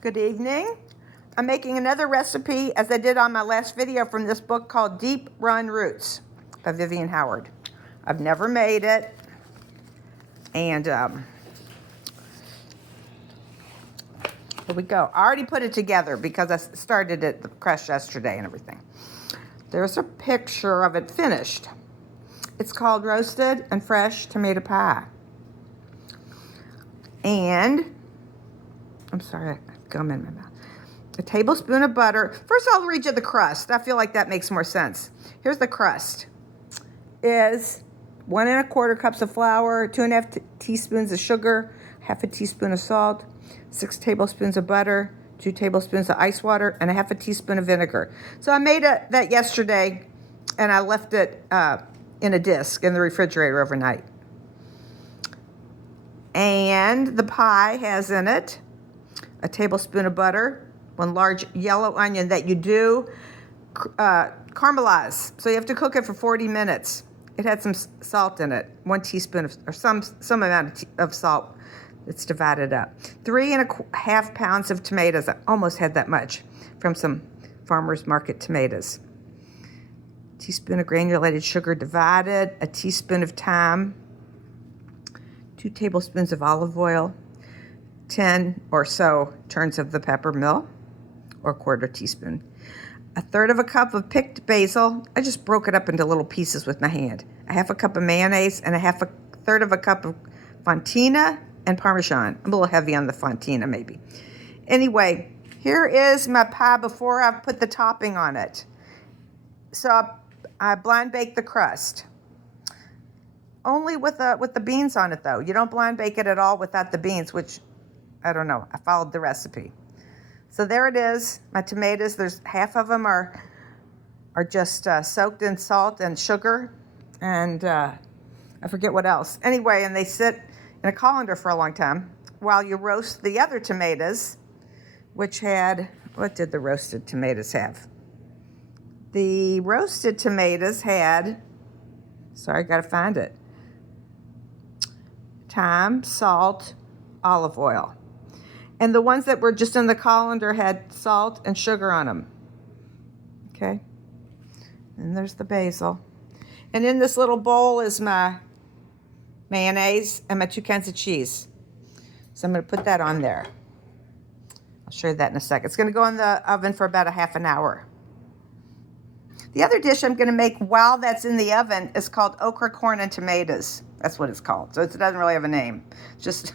Good evening. I'm making another recipe as I did on my last video from this book called Deep Run Roots by Vivian Howard. I've never made it, and here we go. I already put it together because I started it the crust yesterday and everything. There's a picture of it finished. It's called Roasted and Fresh Tomato Pie. And I'm sorry, I have gum in my mouth. A tablespoon of butter. First, I'll read you the crust. I feel like that makes more sense. Here's the crust. Is 1 1/4 cups of flour, 2 1/2 teaspoons of sugar, 1/2 teaspoon of salt, 6 tablespoons of butter, 2 tablespoons of ice water, and 1/2 teaspoon of vinegar. So I made that yesterday, and I left it in a disc in the refrigerator overnight. And the pie has in it a tablespoon of butter, 1 large yellow onion that you do caramelize. So you have to cook it for 40 minutes. It had some salt in it, 1 teaspoon of, or some amount of salt. It's divided up. 3 1/2 pounds of tomatoes. I almost had that much from some farmer's market tomatoes. Teaspoon of granulated sugar divided, a teaspoon of thyme, 2 tablespoons of olive oil, 10 or so turns of the pepper mill, or 1/4 teaspoon. 1/3 cup of picked basil. I just broke it up into little pieces with my hand. 1/2 cup of mayonnaise and 1/3 cup of fontina and Parmesan. I'm a little heavy on the fontina maybe. Anyway, here is my pie before I put the topping on it. So I blind bake the crust. Only with the beans on it though. You don't blind bake it at all without the beans, which I don't know. I followed the recipe. So there it is. My tomatoes. There's half of them are just soaked in salt and sugar, and I forget what else. Anyway, and they sit in a colander for a long time while you roast the other tomatoes, which had, what did the roasted tomatoes have? The roasted tomatoes had, sorry, I gotta find it. Thyme, salt, olive oil. And the ones that were just in the colander had salt and sugar on them. Okay. And there's the basil. And in this little bowl is my mayonnaise and my 2 cans of cheese. So I'm going to put that on there. I'll show you that in a second. It's going to go in the oven for about a half an hour. The other dish I'm going to make while that's in the oven is called okra, corn, and tomatoes. That's what it's called. So it doesn't really have a name. Just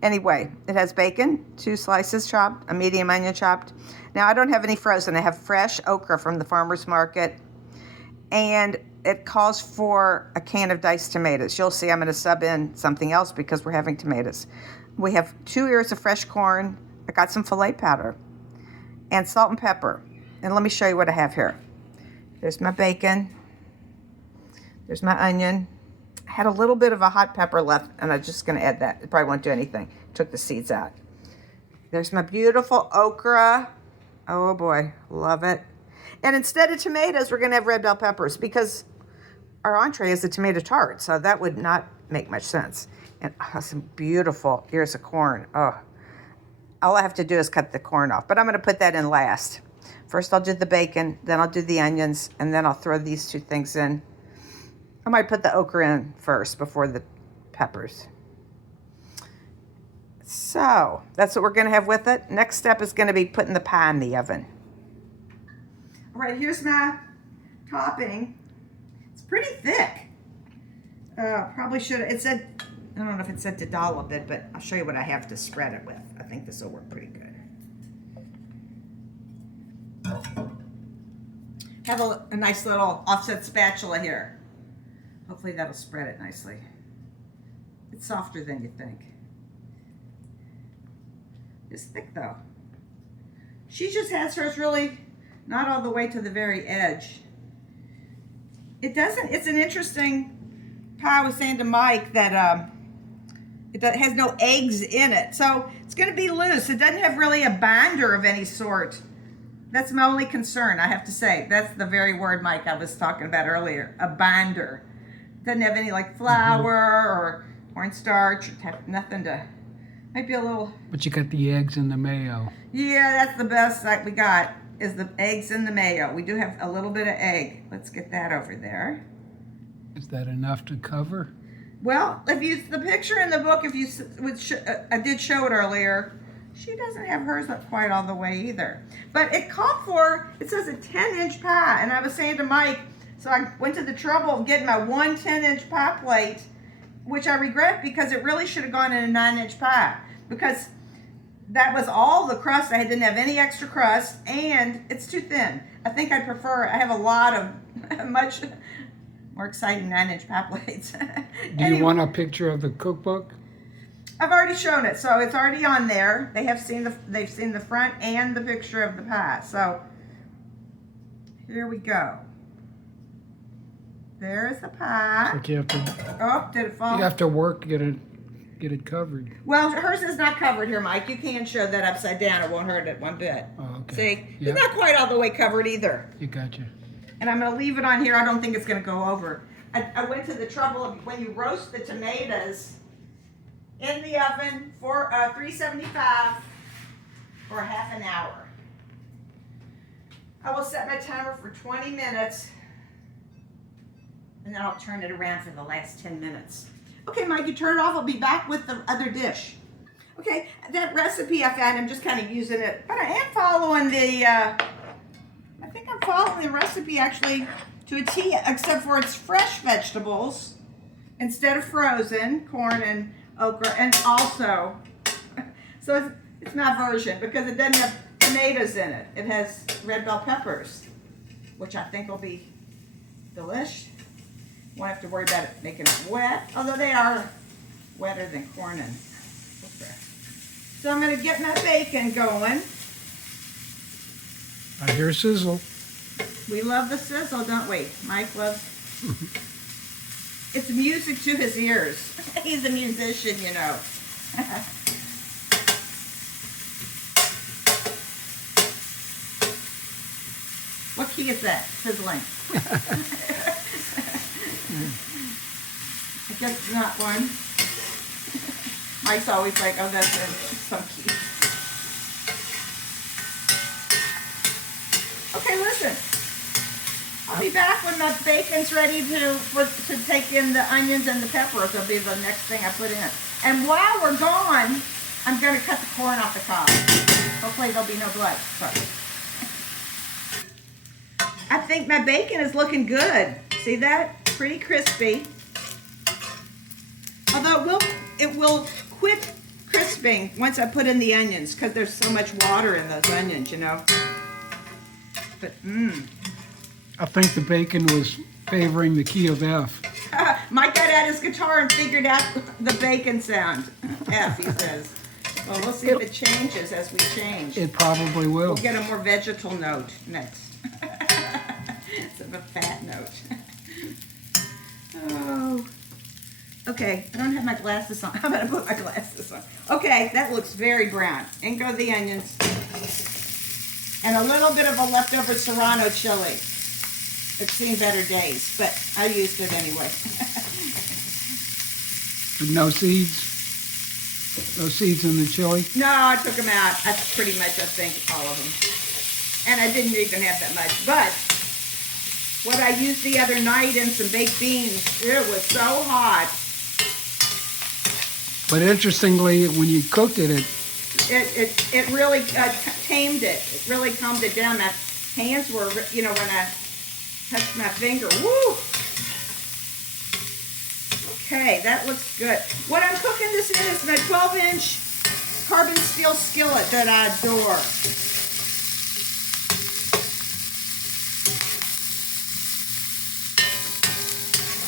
anyway, it has bacon, 2 slices chopped, a medium onion chopped. Now I don't have any frozen. I have fresh okra from the farmer's market, and it calls for a can of diced tomatoes. You'll see I'm going to sub in something else because we're having tomatoes. We have 2 ears of fresh corn. I got some filet powder and salt and pepper. And let me show you what I have here. There's my bacon. There's my onion. I had a little bit of a hot pepper left, and I'm just going to add that. It probably won't do anything. Took the seeds out. There's my beautiful okra. Oh boy, love it. And instead of tomatoes, we're going to have red bell peppers because our entree is a tomato tart, so that would not make much sense. And some beautiful ears of corn. Oh, all I have to do is cut the corn off, but I'm going to put that in last. First, I'll do the bacon, then I'll do the onions, and then I'll throw these 2 things in. I might put the okra in first before the peppers. So that's what we're going to have with it. Next step is going to be putting the pie in the oven. All right, here's my topping. It's pretty thick. Probably should have, it said, I don't know if it said to dollop it, but I'll show you what I have to spread it with. I think this will work pretty good. Have a nice little offset spatula here. Hopefully that'll spread it nicely. It's softer than you think. It's thick though. She just has hers really not all the way to the very edge. It doesn't, it's an interesting pie. I was saying to Mike that it has no eggs in it. So it's going to be loose. It doesn't have really a binder of any sort. That's my only concern, I have to say. That's the very word, Mike, I was talking about earlier, a binder. Doesn't have any like flour or cornstarch, nothing to Might be a little. But you got the eggs and the mayo. Yeah, that's the best that we got is the eggs and the mayo. We do have a little bit of egg. Let's get that over there. Is that enough to cover? Well, if you the picture in the book, if you I did show it earlier. She doesn't have hers up quite all the way either. But it called for, it says a 10-inch pie. And I was saying to Mike, so I went to the trouble of getting my 1 10-inch pie plate, which I regret because it really should have gone in a 9-inch pie. Because that was all the crust. I didn't have any extra crust, and it's too thin. I think I'd prefer, I have a lot of much more exciting 9-inch pie plates. Do you want a picture of the cookbook? I've already shown it, so it's already on there. They've seen the front and the picture of the pie. So here we go. There's the pie. Like you have to. Oh, did it fall? You have to work to get it covered. Well, hers is not covered here, Mike. You can show that upside down. It won't hurt it one bit. Oh, okay. See, Yep. it's not quite all the way covered either. You gotcha. And I'm going to leave it on here. I don't think it's going to go over. I went to the trouble of when you roast the tomatoes in the oven for 375 for half an hour. I will set my timer for 20 minutes and then I'll turn it around for the last 10 minutes. Okay, Mike, you turn it off. I'll be back with the other dish. Okay, that recipe I found, I'm just kind of using it, but I am following the, I think I'm following the recipe actually to a T, except for it's fresh vegetables instead of frozen, corn and okra, and also, so it's my version because it doesn't have tomatoes in it. It has red bell peppers, which I think will be delish. Won't have to worry about it making it wet, although they are wetter than corn and okra. So I'm going to get my bacon going. I hear sizzle. We love the sizzle, don't we? Mike loves. It's music to his ears. He's a musician, you know. What key is that? Sizzling. I guess it's not one. Mike's always like, oh, that's some key. Okay, listen. I'll be back when my bacon's ready to take in the onions and the peppers. That'll be the next thing I put in. And while we're gone, I'm going to cut the corn off the cob. Hopefully there'll be no blood. Sorry. I think my bacon is looking good. See that? Pretty crispy. Although it will quit crisping once I put in the onions because there's so much water in those onions, you know. But I think the bacon was favoring the key of F. Mike got out his guitar and figured out the bacon sound. F, he says. Well, we'll see if it changes as we change. It probably will. We'll get a more vegetal note next. Instead of a fat note. Oh. Okay, I don't have my glasses on. I'm going to put my glasses on. Okay, that looks very brown. In go the onions. And a little bit of a leftover Serrano chili. It's seen better days, but I used it anyway. No seeds? No seeds in the chili? No, I took them out. That's pretty much, I think, all of them. And I didn't even have that much. But what I used the other night in some baked beans, it was so hot. But interestingly, when you cooked it, It really tamed it. It really calmed it down. My hands were, you know, when I touched my finger, woo! Okay, that looks good. What I'm cooking this in is my 12-inch carbon steel skillet that I adore.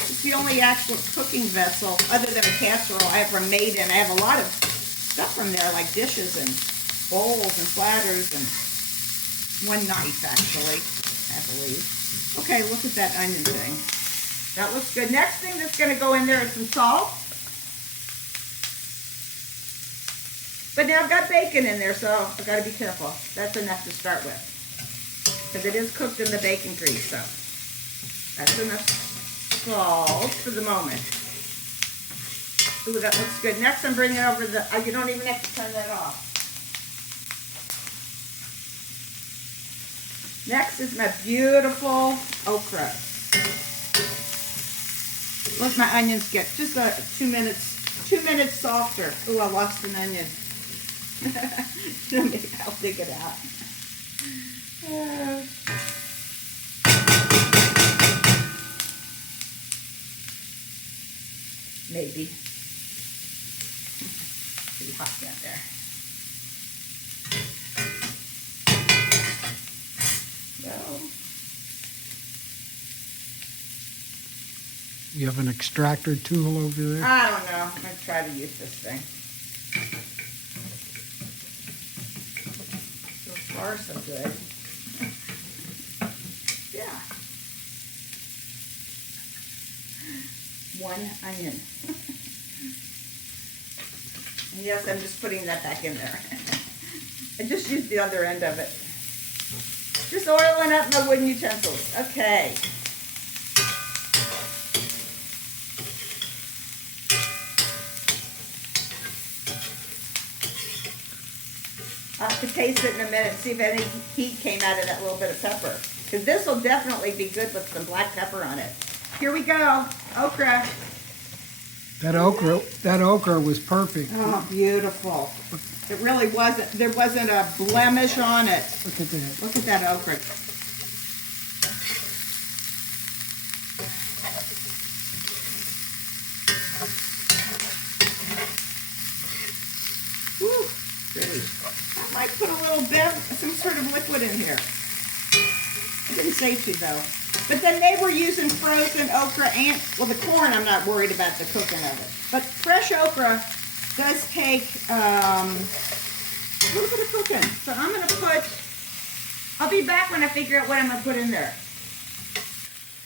It's the only actual cooking vessel, other than a casserole, I ever made in. I have a lot of stuff from there, like dishes and bowls and platters and one knife, actually, I believe. Okay, look at that onion thing. That looks good. Next thing that's going to go in there is some salt. But now I've got bacon in there, so I've got to be careful. That's enough to start with. Because it is cooked in the bacon grease, so that's enough salt for the moment. Ooh, that looks good. Next, I'm bringing over the, you don't even have to turn that off. Next is my beautiful okra. Let my onions get just 2 minutes softer. Ooh, I lost an onion. Maybe I'll dig it out. Maybe. Pretty hot down there. No. You have an extractor tool over there? I don't know. I'm going to try to use this thing. So far, so good. Yeah. 1 onion. And yes, I'm just putting that back in there. I just used the other end of it. Just oiling up my wooden utensils. Okay. I'll have to taste it in a minute and see if any heat came out of that little bit of pepper. Because this will definitely be good with some black pepper on it. Here we go. Okra. That okra was perfect. Oh, beautiful. It really wasn't. There wasn't a blemish on it. Look at that. Look at that okra. Woo, pretty. I might put a little bit, some sort of liquid in here. I didn't say to though. But then they were using frozen okra and, well, the corn, I'm not worried about the cooking of it. But fresh okra does take a little bit of cooking. So I'm going to put, I'll be back when I figure out what I'm going to put in there.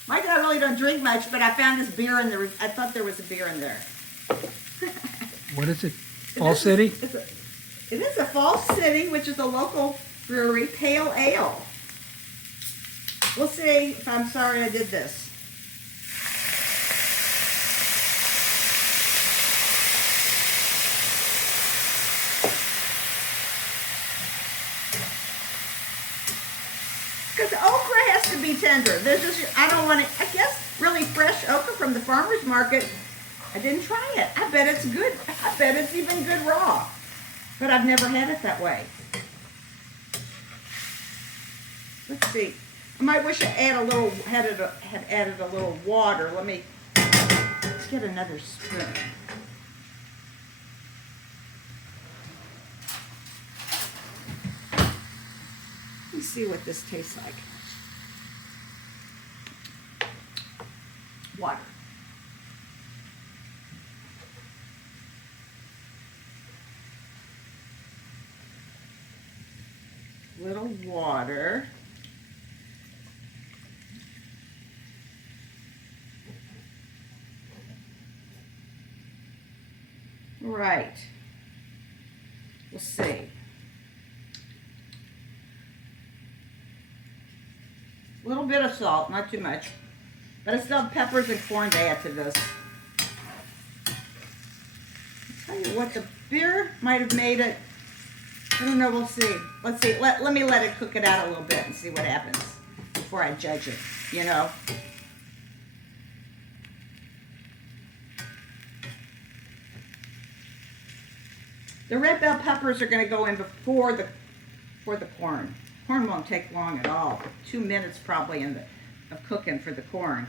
Mike and I really don't drink much, but I found this beer in there. I thought there was a beer in there. What is it? Fall City? It is a Fall City, which is a local brewery, pale ale. We'll see if I'm sorry I did this. Because okra has to be tender. There's just, I don't want it, I guess, really fresh okra from the farmer's market. I didn't try it. I bet it's good. I bet it's even good raw. But I've never had it that way. Let's see. I might wish I had added a little water. Let's get another spoon. Let me see what this tastes like. Water. Little water. Right. We'll see. A little bit of salt, not too much. But I still have peppers and corn to add to this. I'll tell you what, the beer might have made it. I don't know, we'll see. Let's see. Let me let it cook it out a little bit and see what happens before I judge it, you know? The red bell peppers are going to go in before the corn. Corn won't take long at all. 2 minutes probably of cooking for the corn.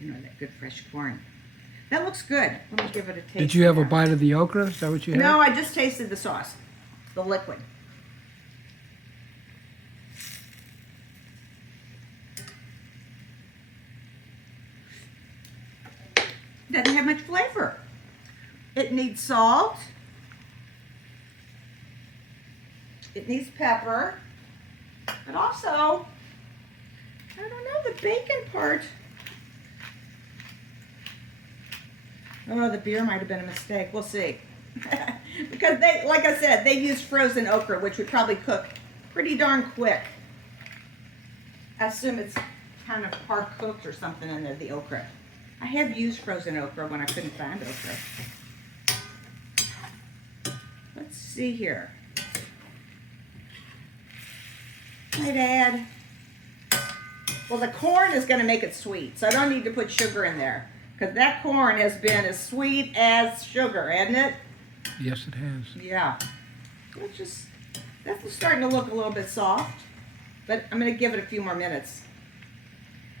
You know, that good fresh corn. That looks good. Let me give it a taste. Did you have a bite of the okra? Is that what you had? No, I just tasted the sauce, the liquid. Doesn't have much flavor. It needs salt. It needs pepper. But also, I don't know, the bacon part. Oh, the beer might have been a mistake. We'll see. Because they, like I said, they used frozen okra, which would probably cook pretty darn quick. I assume it's kind of part cooked or something in there, the okra. I have used frozen okra when I couldn't find okra. Let's see here. Might add. Well, the corn is going to make it sweet, so I don't need to put sugar in there because that corn has been as sweet as sugar, hasn't it? Yes, it has. Yeah. Let's just. That's starting to look a little bit soft, but I'm going to give it a few more minutes.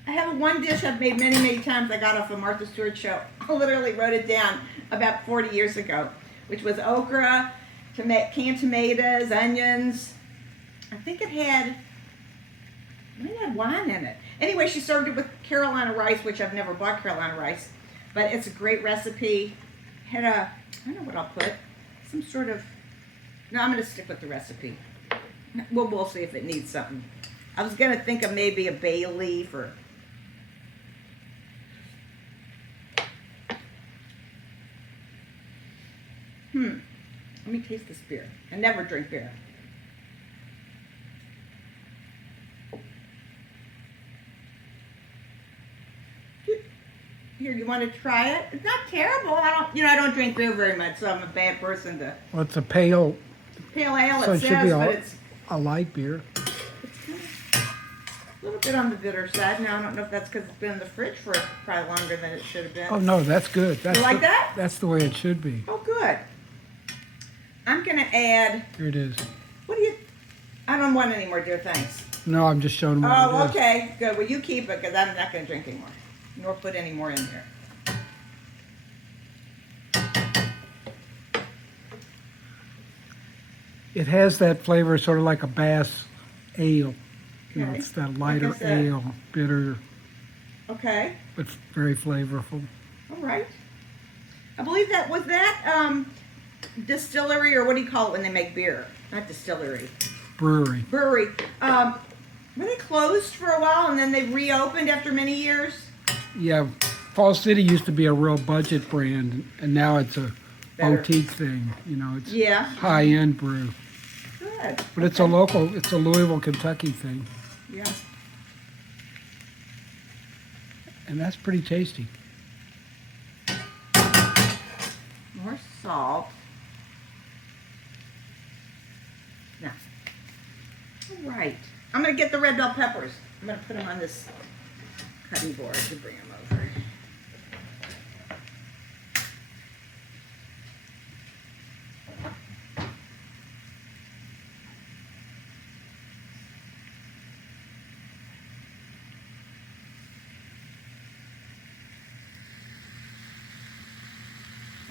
I have one dish I've made many, many times. I got off of Martha Stewart's show. I literally wrote it down about 40 years ago, which was okra, canned tomatoes, onions. I think it had wine in it. Anyway, she served it with Carolina rice, which I've never bought Carolina rice, but it's a great recipe. Had I don't know what I'll put, some sort of, no, I'm going to stick with the recipe. We'll see if it needs something. I was going to think of maybe a bay leaf or, let me taste this beer. I never drink beer. Here, you want to try it? It's not terrible. I don't drink beer very much, so I'm a bad person to. Well, it's a pale Ale, So it it should says, be but it's a light beer. kind of a little bit on the bitter side. Now, I don't know if that's because it's been in the fridge for probably longer than it should have been. Oh no, that's good. That's like that? That's the way it should be. Oh, good. I'm going to add, Here it is. I don't want any more, dear, thanks. No, I'm just showing what Oh, it is. okay, good. Well, you keep it because I'm not going to drink anymore, nor put any more in here. It has that flavor, sort of like a Bass ale. You know, Okay. it's that lighter Like I said. ale, bitter, Okay, but very flavorful. all right. I believe that was distillery, or what do you call it when they make beer? Not distillery. Brewery. Brewery. Were they closed for a while and then they reopened after many years? Yeah, Fall City used to be a real budget brand, and now it's a Better. boutique thing. You know, it's Yeah. high-end brew. Good. But it's a local, it's a Louisville, Kentucky thing, Yeah. and that's pretty tasty. More salt. Now, all right. I'm going to get the red bell peppers. I'm going to put them on this cutting board to bring them over.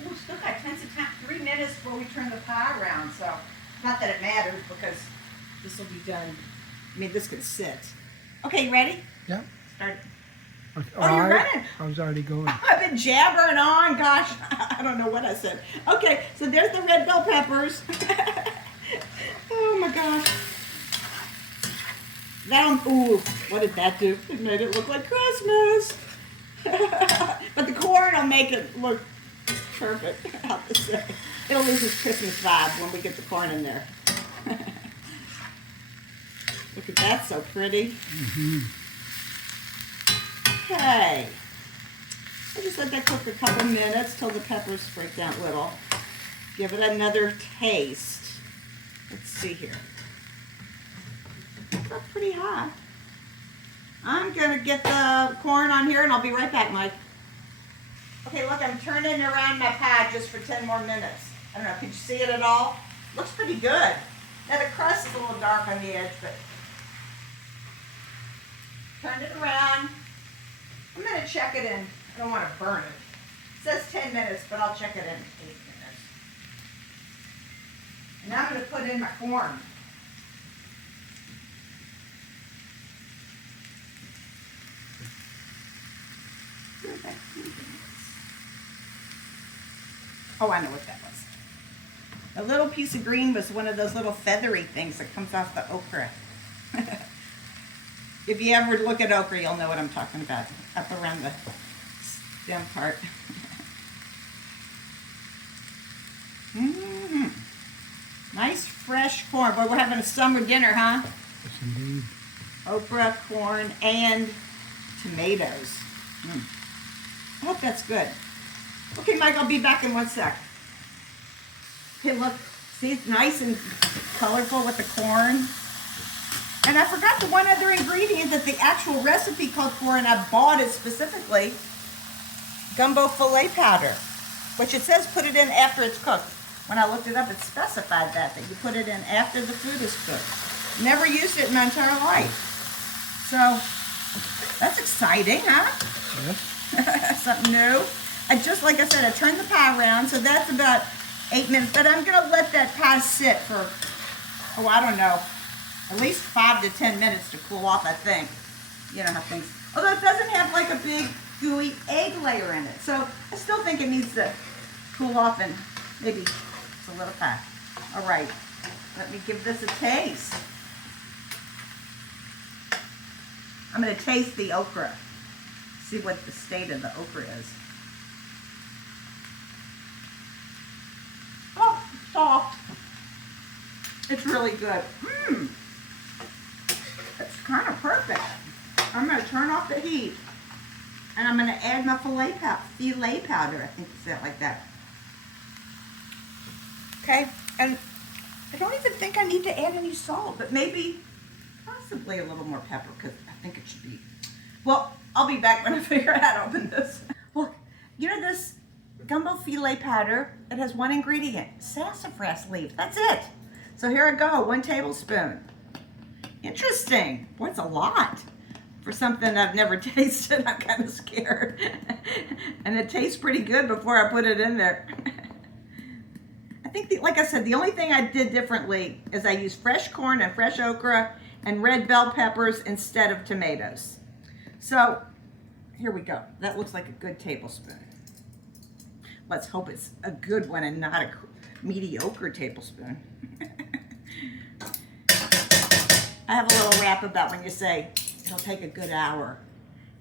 We've still got tons of time, 3 minutes before we turn the pie around, so not that it matters because this will be done. I mean, this can sit. Okay, you ready? Yeah. Start. Oh, you're running. I was already going. I've been jabbering on. Gosh, I don't know what I said. Okay, so there's the red bell peppers. Oh my gosh. Ooh, what did that do? It made it look like Christmas. But the corn will make it look perfect. I have to say. It'll lose its Christmas vibe when we get the corn in there. Look at that, so pretty. Mm-hmm. Okay. I'll just let that cook a couple minutes till the peppers break down a little. Give it another taste. Let's see here. It's up pretty high. I'm going to get the corn on here and I'll be right back, Mike. Okay, look, I'm turning around my pie just for 10 more minutes. I don't know, could you see it at all? Looks pretty good. Now the crust is a little dark on the edge, but turn it around. I'm going to check it in. I don't want to burn it. It says 10 minutes, but I'll check it in 8 minutes. And I'm going to put in my corn. Oh, I know what that was. A little piece of green was one of those little feathery things that comes off the okra. If you ever look at okra, you'll know what I'm talking about. Up around the stem part. Mm-hmm. Nice fresh corn. Boy, we're having a summer dinner, huh? Yes, indeed. Okra, corn, and tomatoes. I hope that's good. Okay, Mike, I'll be back in 1 sec. Okay, look. See, it's nice and colorful with the corn. And I forgot the one other ingredient that the actual recipe called for, and I bought it specifically. Gumbo filet powder, which it says put it in after it's cooked. When I looked it up, it specified that you put it in after the food is cooked. Never used it in my entire life. So, that's exciting, huh? Yeah. Something new. Just like I said, I turned the pie around, so that's about 8 minutes. But I'm going to let that pie sit for, oh, I don't know, at least 5 to 10 minutes to cool off, I think. You know how things, although it doesn't have like a big gooey egg layer in it. So I still think it needs to cool off and maybe solidify. All right, let me give this a taste. I'm going to taste the okra. See what the state of the okra is. Oh, soft. It's really good. It's kind of perfect. I'm going to turn off the heat. And I'm going to add my filet powder. I think you say it like that. Okay, and I don't even think I need to add any salt, but maybe possibly a little more pepper, because I think it should be. Well, I'll be back when I figure out how to open this. Look, you know this gumbo filet powder, it has one ingredient, sassafras leaf. That's it. So here I go, 1 tablespoon. Interesting. Boy, it's a lot. For something I've never tasted, I'm kind of scared. And it tastes pretty good before I put it in there. I think, like I said, the only thing I did differently is I used fresh corn and fresh okra and red bell peppers instead of tomatoes. So, here we go. That looks like a good tablespoon. Let's hope it's a good one and not a mediocre tablespoon. I have a little rap about when you say, it'll take a good hour.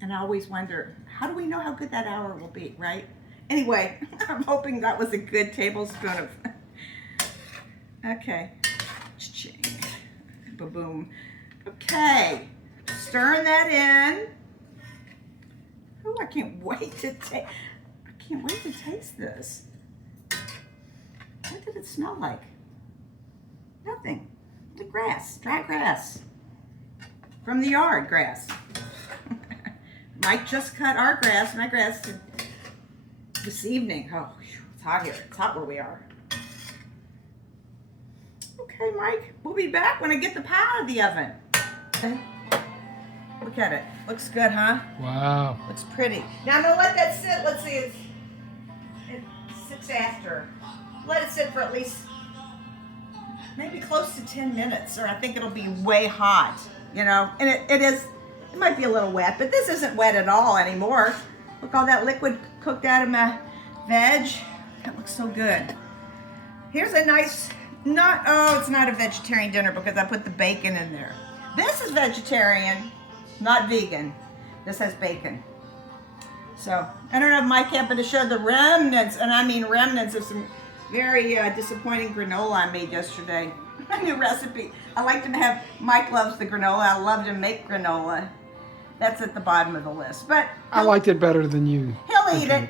And I always wonder, how do we know how good that hour will be, right? Anyway, I'm hoping that was a good tablespoon of, okay, cha-ching, ba-boom. Okay, stirring that in. Oh, I can't wait to taste this. What did it smell like? Nothing. The grass, dry grass. From the yard grass. Mike just cut our grass, my grass, this evening. Oh, it's hot here. It's hot where we are. Okay, Mike, we'll be back when I get the pie out of the oven. Okay. Look at it. Looks good, huh? Wow. Looks pretty. Now I'm gonna let that sit. Let's see, it 6 after. Let it sit for at least maybe close to 10 minutes, or I think it'll be way hot, you know. And it might be a little wet, but this isn't wet at all anymore. Look, all that liquid cooked out of my veg. That looks so good. Here's a nice, it's not a vegetarian dinner because I put the bacon in there. This is vegetarian, not vegan. This has bacon. So, I don't know if Mike happened to show the remnants, and I mean remnants of some very disappointing granola I made yesterday. A new recipe. I like to have, Mike loves the granola. I love to make granola. That's at the bottom of the list. But I liked it better than you. He'll eat it.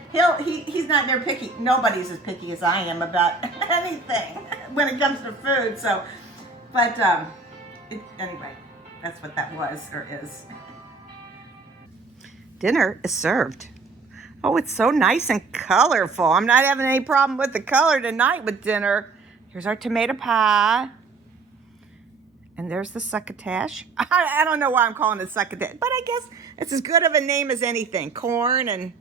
He's not there picky. Nobody's as picky as I am about anything when it comes to food. So, but anyway, that's what that was or is. Dinner is served. Oh, it's so nice and colorful. I'm not having any problem with the color tonight with dinner. Here's our tomato pie. And there's the succotash. I don't know why I'm calling it succotash, but I guess it's as good of a name as anything. Corn, and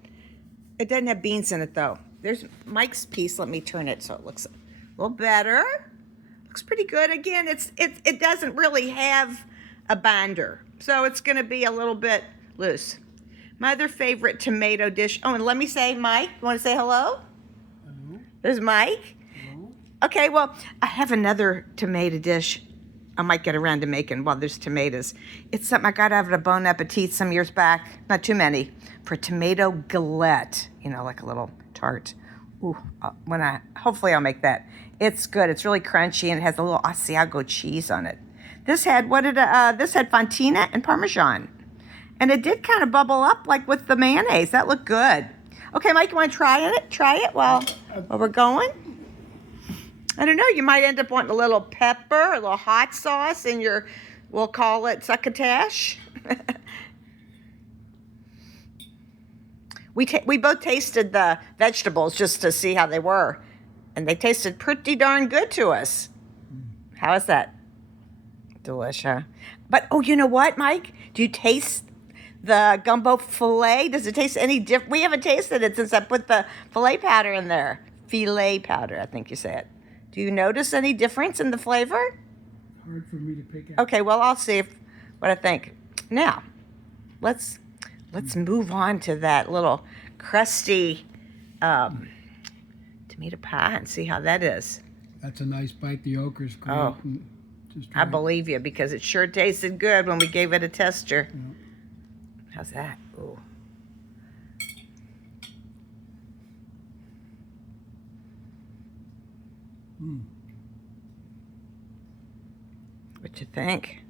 it doesn't have beans in it, though. There's Mike's piece. Let me turn it so it looks a little better. Looks pretty good. Again, it doesn't really have a binder, so it's going to be a little bit loose. My other favorite tomato dish. Oh, and let me say, Mike, you want to say hello? Hello. There's Mike. Hello. Okay, well, I have another tomato dish I might get around to making while there's tomatoes. It's something I got out of a Bon Appetit some years back, not too many, for tomato galette, you know, like a little tart. Ooh, hopefully I'll make that. It's good. It's really crunchy, and it has a little Asiago cheese on it. This had fontina and Parmesan. And it did kind of bubble up like with the mayonnaise. That looked good. Okay, Mike, you want to try it? Try it while we're going? I don't know. You might end up wanting a little pepper, a little hot sauce in your, we'll call it succotash. We both tasted the vegetables just to see how they were, and they tasted pretty darn good to us. How is that? Delicious. But, oh, you know what, Mike? Do you taste the gumbo filet? Does it taste any different? We haven't tasted it since I put the filet powder in there. Filet powder, I think you say it. Do you notice any difference in the flavor? Hard for me to pick out. Okay, well, I'll see what I think. Now, let's move on to that little crusty tomato pie and see how that is. That's a nice bite. The okra's great. Oh. Just I right. believe you because it sure tasted good when we gave it a tester. Yeah. How's that? Ooh. Mm. What you think?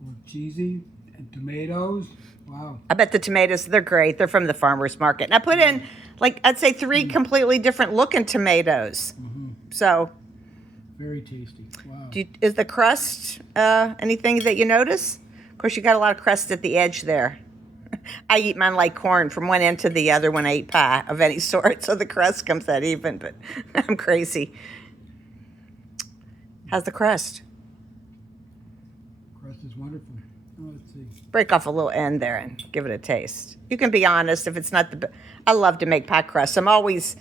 A little cheesy and tomatoes. Wow. I bet the tomatoes, they're great. They're from the farmer's market. And I put in, like, I'd say 3 completely different looking tomatoes. Mm-hmm. So, Very tasty. Wow. is the crust anything that you notice? Of course, you got a lot of crust at the edge there. I eat mine like corn from one end to the other when I eat pie of any sort, so the crust comes out even, but I'm crazy. How's the crust? Crust is wonderful. Oh, let's see. Break off a little end there and give it a taste. You can be honest if it's not the I love to make pie crust. I'm always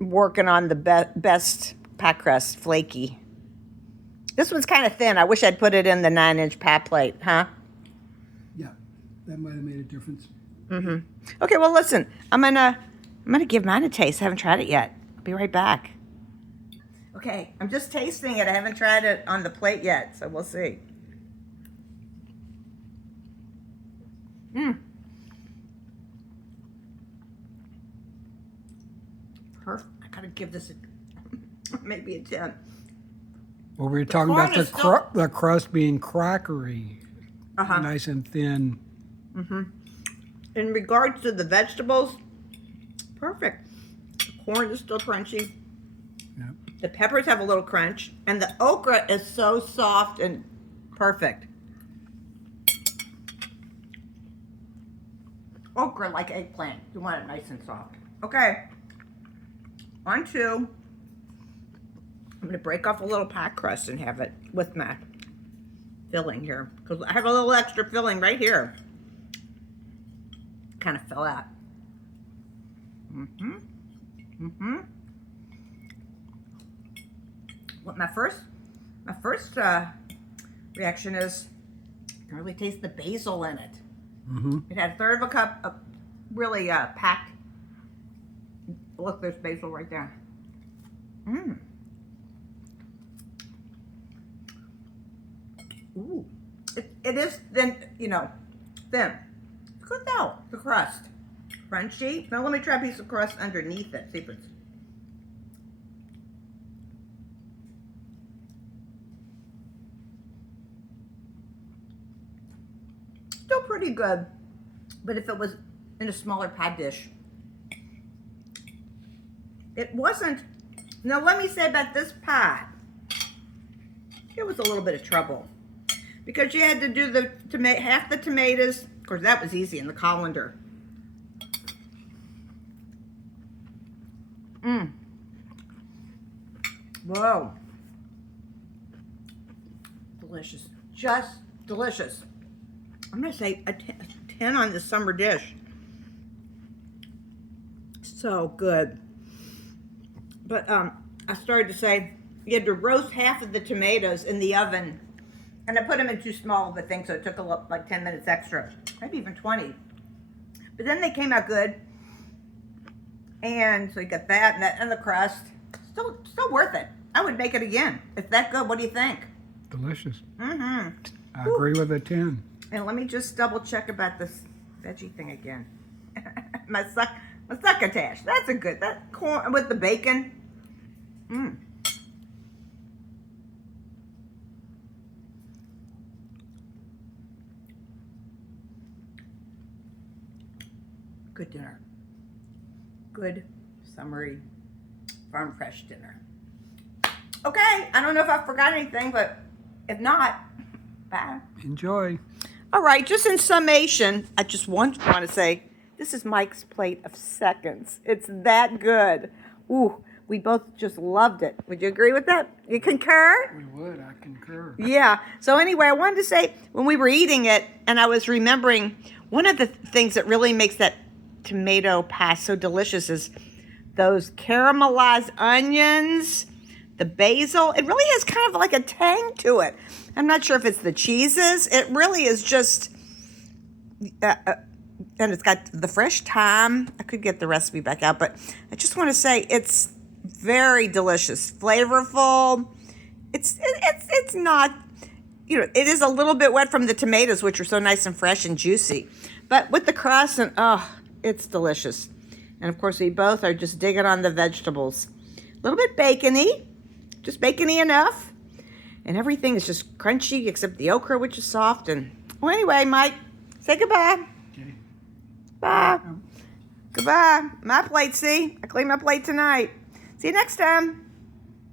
working on the best pie crust, flaky. This one's kind of thin. I wish I'd put it in the 9-inch pie plate, huh? Yeah, that might have made a difference. Mm-hmm. Okay, well, listen. I'm gonna give mine a taste. I haven't tried it yet. I'll be right back. Okay, I'm just tasting it. I haven't tried it on the plate yet, so we'll see. Perfect. I gotta give this maybe a 10. Well, we were talking corn about is still- the crust being crackery, Uh-huh. nice and thin. In regards to the vegetables, perfect. The corn is still crunchy. Yeah. The peppers have a little crunch, and the okra is so soft and perfect. Okra like eggplant. You want it nice and soft. Okay. On to. I'm going to break off a little pie crust and have it with my filling here. Because I have a little extra filling right here. Kind of fell out. What my first reaction is, I can really taste the basil in it. Mm-hmm. It had 1/3 of a cup of really packed. Look, there's basil right there. Ooh, it is thin, thin. It's good though, the crust. Crunchy. Now let me try a piece of crust underneath it. See if it's. Still pretty good, but if it was in a smaller pie dish. It wasn't. Now let me say about this pie. It was a little bit of trouble. Because you had to do half the tomatoes. Of course, that was easy in the colander. Whoa. Delicious. Just delicious. I'm going to say a 10 on this summer dish. So good. But I started to say you had to roast half of the tomatoes in the oven. And I put them in too small of a thing, so it took like 10 minutes extra. Maybe even 20. But then they came out good. And so you got that and the crust. Still worth it. I would make it again. It's that good. What do you think? Delicious. Mm-hmm. I agree with a 10. And let me just double check about this veggie thing again. my succotash. That's a good. That corn with the bacon. Good good dinner. Good, summery, farm fresh dinner. Okay, I don't know if I forgot anything, but if not, bye. Enjoy. All right, just in summation, I just want to say this is Mike's plate of seconds. It's that good. Ooh, we both just loved it. Would you agree with that? You concur? We would, I concur. Yeah. So anyway, I wanted to say when we were eating it, and I was remembering one of the things that really makes that tomato pie so delicious is those caramelized onions, the basil. It really has kind of like a tang to it. I'm not sure if it's the cheeses. It really is just, and it's got the fresh thyme. I could get the recipe back out, but I just want to say it's very delicious, flavorful. It's not, it is a little bit wet from the tomatoes, which are so nice and fresh and juicy. But with the crust, and it's delicious. And of course, we both are just digging on the vegetables. A little bit bacony, just bacony enough. And everything is just crunchy except the okra, which is soft. And well, anyway, Mike, say goodbye. Okay. Bye. Goodbye. My plate, see? I cleaned my plate tonight. See you next time.